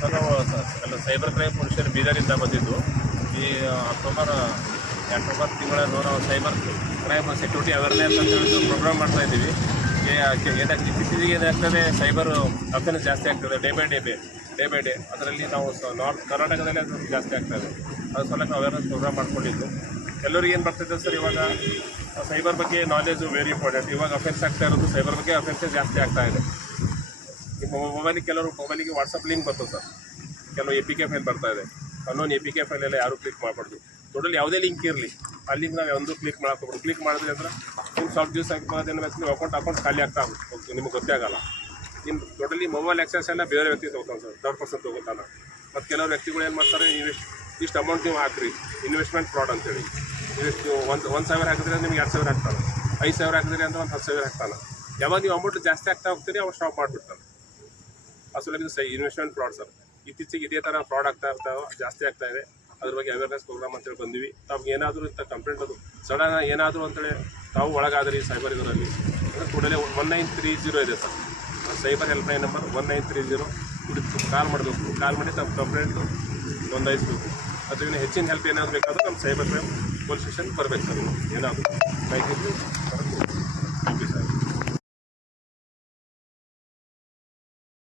Sir ನಾವು ಎಲ್ಲ cyber crime ಪೊಲೀಸರು ಬೀದರಿಂದ ಬಂದಿದ್ದು ಈ ಅಕ್ಟೋಬರ್ ತಿಂಗಳ ನಾವು ಸೈಬರ್ ಕ್ರೈಮ್ ಸೆಕ್ಯೂರಿಟಿ ಅವೇರ್ನೆಸ್ ಅಂತ ಹೇಳಿ ಪ್ರೋಗ್ರಾಮ್ ಮಾಡ್ತಾ ಇದ್ದೀವಿ. ಇತ್ತೀಚೆಗೆ ಏನಾಗ್ತದೆ, ಸೈಬರ್ ಅಫೆನ್ಸ್ ಜಾಸ್ತಿ ಆಗ್ತದೆ ಡೇ ಬೈ ಡೇ. ಅದರಲ್ಲಿ ನಾವು ನಾರ್ತ್ ಕರ್ನಾಟಕದಲ್ಲಿ ಅದು ಜಾಸ್ತಿ ಆಗ್ತದೆ. ಅದ್ರ ಸಲಕ ಅವೇರ್ನೆಸ್ ಪ್ರೋಗ್ರಾಮ್ ಮಾಡ್ಕೊಂಡಿದ್ದು ಎಲ್ಲರಿಗೂ ಏನು ಬರ್ತಿದೆ ಸರ್, ಇವಾಗ ಸೈಬರ್ ಬಗ್ಗೆ ನಾಲೆಜು ವೆರಿ ಇಂಪಾರ್ಟೆಂಟ್. ಇವಾಗ ಅಫೆನ್ಸ್ ಆಗ್ತಾ ಇರೋದು ಸೈಬರ್ ಬಗ್ಗೆ, ಅಫೆನ್ಸೇ ಜಾಸ್ತಿ ಆಗ್ತಾ ಇದೆ. ನಿಮ್ಮ ಕೆಲವರು ಮೊಬೈಲಿಗೆ ವಾಟ್ಸಪ್ ಲಿಂಕ್ ಬರ್ತದೆ ಸರ್, ಕೆಲವು APK ಫೈಲ್ ಬರ್ತಾ ಇದೆ. ಅನ್ನೋನ್ APK ಫೈಲೆಲ್ಲ ಯಾರು ಕ್ಲಿಕ್ ಮಾಡಬಾರ್ದು. ಟೋಟಲ್ ಯಾವುದೇ ಲಿಂಕ್ ಇರಲಿ, ಆ ಲಿಂಕ್ ನಾವು ಒಂದು ಕ್ಲಿಕ್ ಮಾಡ್ಕೊಬೋದು. ಕ್ಲಿಕ್ ಮಾಡಿದ್ರೆ ಅಂದ್ರೆ ನಿಮ್ಮ ಸ್ವಲ್ಪ ದಿವಸ ಆಗಿರೋದೇನು ಅಕೌಂಟ್ ಖಾಲಿ ಆಗ್ತಾ ಹೋಗ್ತೀವಿ, ನಿಮಗೆ ಗೊತ್ತೇ ಆಗಲ್ಲ. ನಿಮ್ಮ ಟೋಟಲಿ ಮೊಬೈಲ್ ಆಕ್ಸೆಸ್ ಎಲ್ಲ ಬೇರೆ ವ್ಯಕ್ತಿ ತೊಗೊತಾನೆ ಸರ್, 3% ತೊಗೋತಾನೆ. ಮತ್ತು ಕೆಲವು ವ್ಯಕ್ತಿಗಳು ಏನು ಮಾಡ್ತಾರೆ, ಇಷ್ಟು ಅಮೌಂಟ್ ನೀವು ಹಾಕ್ರಿ, ಇನ್ವೆಸ್ಟ್ಮೆಂಟ್ ಫ್ರಾಡ್ ಅಂತೇಳಿ. ಇಷ್ಟು 1,000 ಹಾಕಿದ್ರೆ ನಿಮ್ಗೆ 2,000 ಹಾಕ್ತಾನೆ, 5,000 ಹಾಕಿದ್ರೆ ಅಂದ್ರೆ ಒಂದು 10,000 ಹಾಕ್ತಾನೆ. ಯಾವಾಗ ನೀವು ಅಮೌಂಟ್ ಜಾಸ್ತಿ ಆಗ್ತಾ ಹೋಗ್ತೀರಿ ಅವಾಗ ಸ್ಟಾಪ್ ಮಾಡಿಬಿಡ್ತಾನೆ. ಅಸಲು ಇನ್ವೆಸ್ಟ್ಮೆಂಟ್ ಫ್ರಾಡ್ ಸರ್. ಇತ್ತೀಚೆಗೆ ಇದೇ ಥರ ಫ್ರಾಡ್ ಜಾಸ್ತಿ ಆಗ್ತಾ ಇದೆ. ಅದ್ರ ಬಗ್ಗೆ ಅವೇರ್ನೆಸ್ ಪ್ರೋಗ್ರಾಮ್ ಅಂತೇಳಿ ಬಂದಿವಿ. ತಾವು ಏನಾದರೂ ಇಂಥ ಕಂಪ್ಲೇಂಟ್ ಅದು ಸಡನ್ ಏನಾದರೂ ಅಂತೇಳಿ ತಾವು ಒಳಗಾದ್ರಿ ಸೈಬರ್ ಇದರಲ್ಲಿ ಅಂದರೆ ಕೂಡಲೇ 1930 ಇದೆ ಸರ್, ಸೈಬರ್ ಹೆಲ್ಪ್ಲೈನ್ ನಂಬರ್ 1930 ಇದಕ್ಕೆ ಕಾಲ್ ಮಾಡಬೇಕು. ಕಾಲ್ ಮಾಡಿ ತಮ್ಮ ಕಂಪ್ಲೇಂಟ್ ನೋಂದಾಯಿಸಬೇಕು. ಅಥವಾ ಇನ್ನೂ ಹೆಚ್ಚಿನ ಹೆಲ್ಪ್ ಏನಾದರೂ ಬೇಕಾದರೂ ನಮ್ಮ ಸೈಬರ್ ಕ್ರೈಮ್ ಪೊಲೀಸ್ ಸ್ಟೇಷನ್ ಬರಬೇಕು ಸರ್. ಏನಾದರೂ